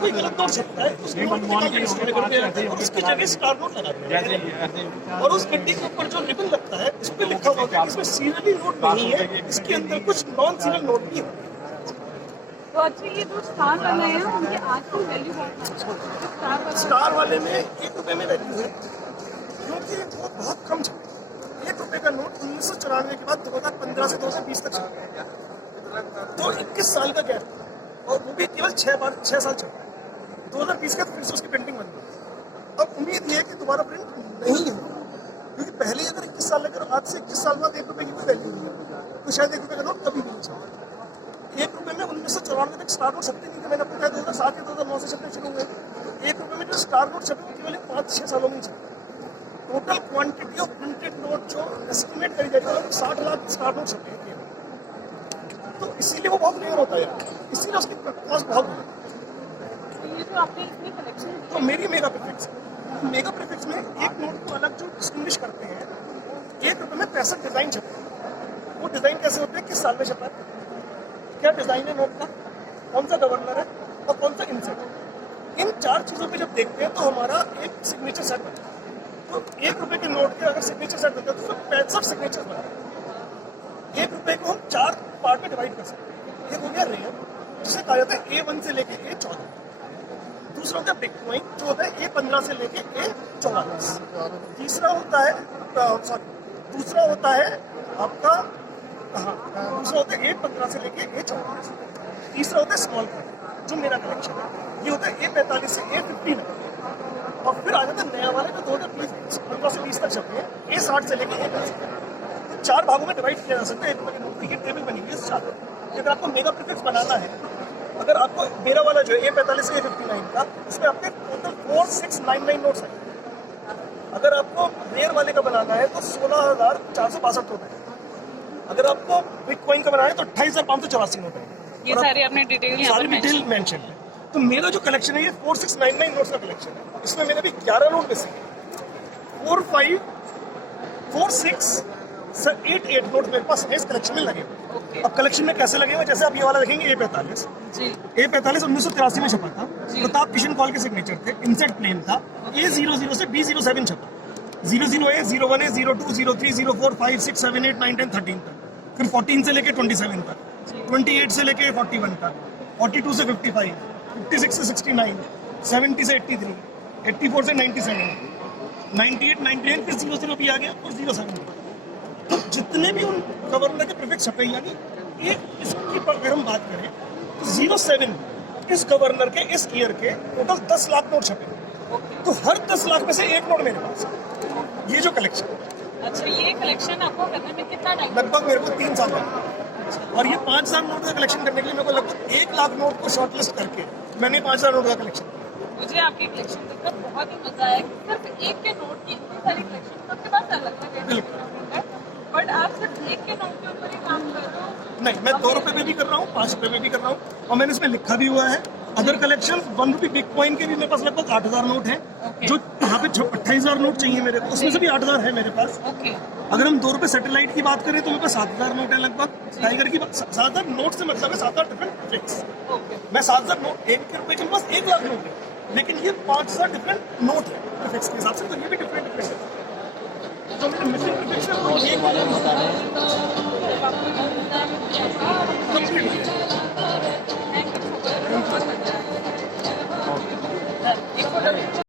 कोई गलत नोट छपता है उसकी जगह स्टार नोट लगा दिया और उस गड्डी के ऊपर जो रिबन लगता है उस पर लिखा होता है इसमें सीरियली नोट नहीं है, इसके अंदर कुछ नॉन सीरियल नोट भी है। तो अच्छा ये जो स्टार वाले हैं उनकी आज की वैल्यू बहुत है। स्टार वाले में ₹1 में वैल्यू है क्योंकि वो बहुत कम चलते हैं। ₹1 का नोट 1994 के बाद 2015 से 2020 तक चला, तो 21 साल का गैप और वो भी केवल 6 साल चला। 2020 का फिर से उसकी प्रिंटिंग बंद हुई। अब उम्मीद ये है कि दोबारा प्रिंट नहीं है क्योंकि पहले अगर 21 साल अगर आज से 21 साल बाद ₹1 की कोई वैल्यू नहीं है तो शायद ₹1 का नोट कभी नहीं चला। ₹1 में 1994 तक स्टार नोट छपते नहीं थे। मैंने आपको कहा 2007 या 2009 से छपने शुरू हुए। ₹1 में जो स्टार नोट छपे केवल 5-6 सालों में छपे। Total quantity of printed note जो एस्टिमेट करी जाती है 60 लाख स्टार नोट छपे हैं, तो इसीलिए वो बहुत रेयर होता है, इसीलिए उसकी कॉस्ट बहुत है। ये जो आपने इसमें कलेक्शन तो मेरी मेगा प्रीफिक्स में एक नोट को अलग जो डिस्टिंग्विश करते हैं, ₹1 में 65 डिजाइन छपे हैं। वो डिजाइन कैसे होते हैं, किस साल में छपा है, क्या डिजाइन है नोट का, कौन सा गवर्नर है और कौन सा इंसेट। इन 4 चीजों पे जब देखते हैं तो हमारा एक सिग्नेचर सेट बनता है। तो ₹1 के नोट के अगर सिग्नेचर सेट बनता है तो उसमें 65 सिग्नेचर बनते हैं। ₹1 को हम 4 पार्ट में डिवाइड कर सकते हैं। एक हो गया रेयर जिसे कहा जाता है A1 से लेके A14। दूसरा होता है बिटकॉइन जो होता है A15 से लेके A44। दूसरा होता है आपका दूसरा होता है A15 से लेके A44। तीसरा होता है स्मॉल कॉइन जो मेरा कलेक्शन है, ये होता है A45 से A59। और फिर आ जाता है नया वाला जो 2015 से 20 तक छपे हैं, A60 से लेके A80। तो 4 भागों में डिवाइड किया जा सकता है। ये टेबल बनी हुई है 4। अगर आपको मेगा प्रीफिक्स बनाना है, अगर आपको मेरा वाला जो है A45 से A59 का, इसमें आपके टोटल 4699 नोट्स हैं। अगर आपको रेयर वाले का बनाना है तो 16,462 नोट है। अगर आपको बिटकॉइन का बनाना है तो 28,584 नोट है। ये सारी आपने डिटेल मेंशन है। तो मेरा जो कलेक्शन है ये 4699 नोट्स का कलेक्शन है। इसमें मेरे भी 11 नोट मिसिंग है। 4, 5, 4, 6, 8 नोट मेरे पास है इस कलेक्शन में लगे हुए। अब कलेक्शन में कैसे लगे हुए, जैसे आप ये वाला देखेंगे A45 1983 में छपा था। प्रताप किशन कॉल के सिग्नेचर थे, इंसेट प्लेन था। A00 से B07 छपा, 00A, 01A, 02, 03, 04, 5, 6, 7, 8, 9, 10, 13 तक। फिर 14 से लेके 27 तक, 28 से लेके 41 तक, 42 से 55, 56 से 69, 70 से 83, 84 से 97, 98, 99 फिर 00 भी आ गया और 07। तो जितने भी उन गवर्नर के प्रीफिक्स छपे, यानी एक इसकी अगर हम बात करें तो 07 इस गवर्नर के इस ईयर के टोटल 10 लाख नोट छपे। तो हर 10 लाख में से एक नोट मेरे पास है। ये जो कलेक्शन। अच्छा, ये कलेक्शन आपको करने में कितना टाइम? लगभग मेरे को 3 साल लगा और ये 5,000 नोट का कलेक्शन करने के लिए मेरे को लगभग 1 लाख नोट को शॉर्टलिस्ट करके मैंने 5,000 नोट का कलेक्शन किया। मुझे आपकी कलेक्शन देखकर बहुत ही मजा आया कि सिर्फ एक के नोट की इतनी सारी कलेक्शन सबके पास अलग है, बट आप सिर्फ एक के नोट के ऊपर ही काम कर रहे हो। नहीं, मैं ₹2 पे भी कर रहा हूँ, ₹5 पे भी कर रहा हूँ और मैंने इसमें लिखा भी हुआ है। अदर कलेक्शन ₹1 बिटकॉइन के भी मेरे पास लगभग 8,000 नोट हैं। जो यहाँ पे 28,000 नोट चाहिए मेरे को, उसमें से भी 8,000 है मेरे पास। अगर हम ₹2 सैटेलाइट की बात करें तो मेरे पास 7,000 नोट है लगभग। टाइगर की 7,000 नोट से मतलब है 7,000 डिफरेंट फिक्स। मैं 7,000 नोट, ₹1 के पास 1 लाख नोट है, लेकिन ये 5,000 डिफरेंट नोट है फिक्स के हिसाब से, तो ये भी डिफरेंट है। जो मेरे मिसिंग फिक्स है वो ये